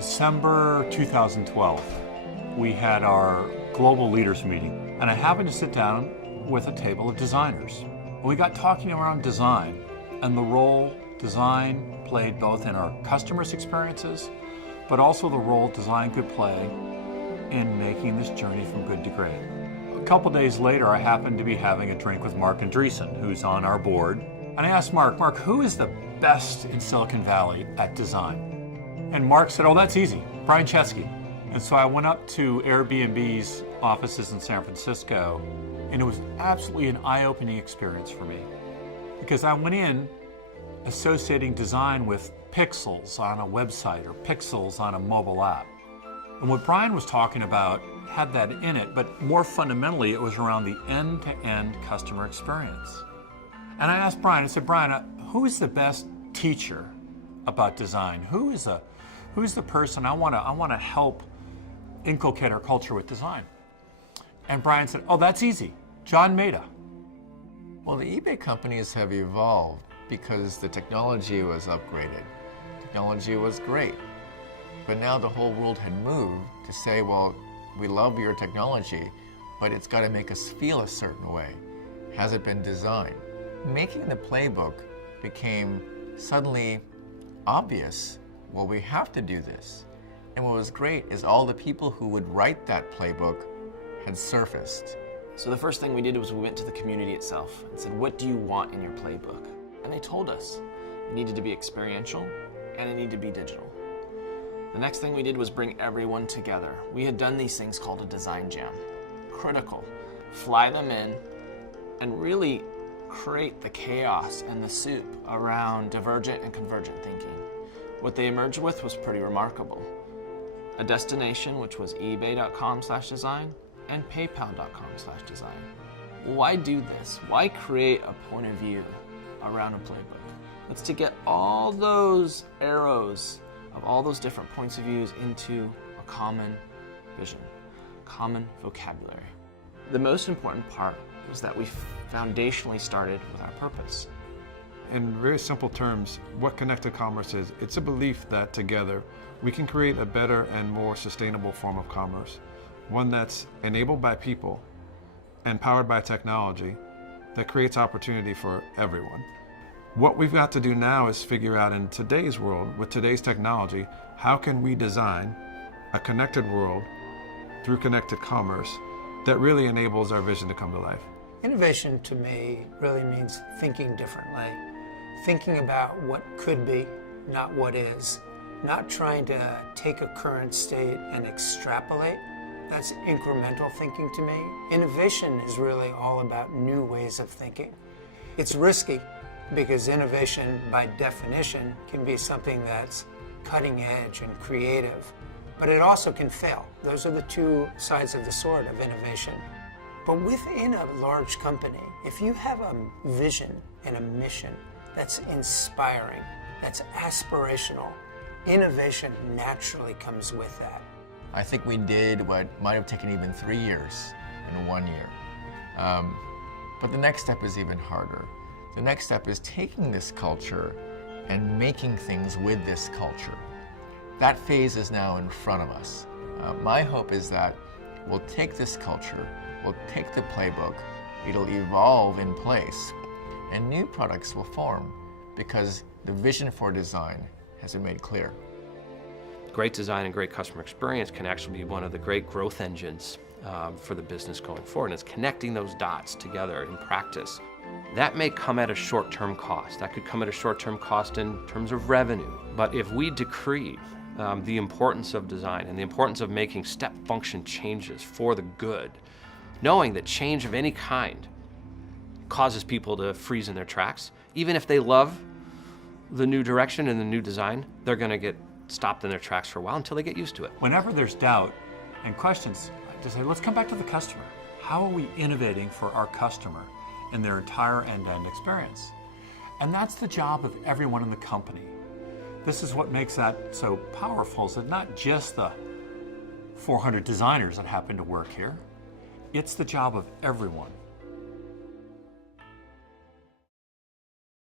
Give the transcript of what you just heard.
December 2012, we had our global leaders meeting, and I happened to sit down with a table of designers. We got talking around design and the role design played both in our customers' experiences, but also the role design could play in making this journey from good to great. A couple days later, I happened to be having a drink with Mark Andreessen, who's on our board, and I asked Mark, who is the best in Silicon Valley at design? And Mark said, oh, that's easy, Brian Chesky. And so I went up to Airbnb's offices in San Francisco, and it was absolutely an eye-opening experience for me. Because I went in associating design with pixels on a website or pixels on a mobile app. And what Brian was talking about had that in it, but more fundamentally, it was around the end-to-end customer experience. And I asked Brian, I said, Brian, who is the best teacher about design? Who's the person I want to help inculcate our culture with design? And Brian said, oh, that's easy, John Maeda. Well, the eBay companies have evolved because the technology was upgraded. Technology was great, but now the whole world had moved to say, well, we love your technology, but it's got to make us feel a certain way. Has it been designed? Making the playbook became suddenly obvious. Well, we have to do this. And what was great is all the people who would write that playbook had surfaced. So the first thing we did was we went to the community itself and said, what do you want in your playbook? And they told us it needed to be experiential and it needed to be digital. The next thing we did was bring everyone together. We had done these things called a design jam. Critical. Fly them in and really create the chaos and the soup around divergent and convergent thinking. What they emerged with was pretty remarkable. A destination, which was ebay.com/design and paypal.com/design. Why do this? Why create a point of view around a playbook? It's to get all those arrows of all those different points of views into a common vision, common vocabulary. The most important part was that we foundationally started with our purpose. In very simple terms, what connected commerce is, it's a belief that together we can create a better and more sustainable form of commerce, one that's enabled by people and powered by technology that creates opportunity for everyone. What we've got to do now is figure out in today's world, with today's technology, how can we design a connected world through connected commerce that really enables our vision to come to life. Innovation to me really means thinking differently, thinking about what could be, not what is, not trying to take a current state and extrapolate. That's incremental thinking to me. Innovation is really all about new ways of thinking. It's risky because innovation, by definition, can be something that's cutting edge and creative, but it also can fail. Those are the two sides of the sword of innovation. But within a large company, if you have a vision and a mission that's inspiring, that's aspirational, innovation naturally comes with that. I think we did what might have taken even 3 years in 1 year. But the next step is even harder. The next step is taking this culture and making things with this culture. That phase is now in front of us. My hope is that we'll take this culture, we'll take the playbook, it'll evolve in place, and new products will form because the vision for design has been made clear. Great design and great customer experience can actually be one of the great growth engines for the business going forward. And it's connecting those dots together in practice. That may come at a short-term cost. That could come at a short-term cost in terms of revenue. But if we decree the importance of design and the importance of making step function changes for the good, knowing that change of any kind causes people to freeze in their tracks, even if they love the new direction and the new design, they're going to get stopped in their tracks for a while until they get used to it. Whenever there's doubt and questions, I just say, let's come back to the customer. How are we innovating for our customer in their entire end-to-end experience? And that's the job of everyone in the company. This is what makes that so powerful, is that not just the 400 designers that happen to work here, it's the job of everyone.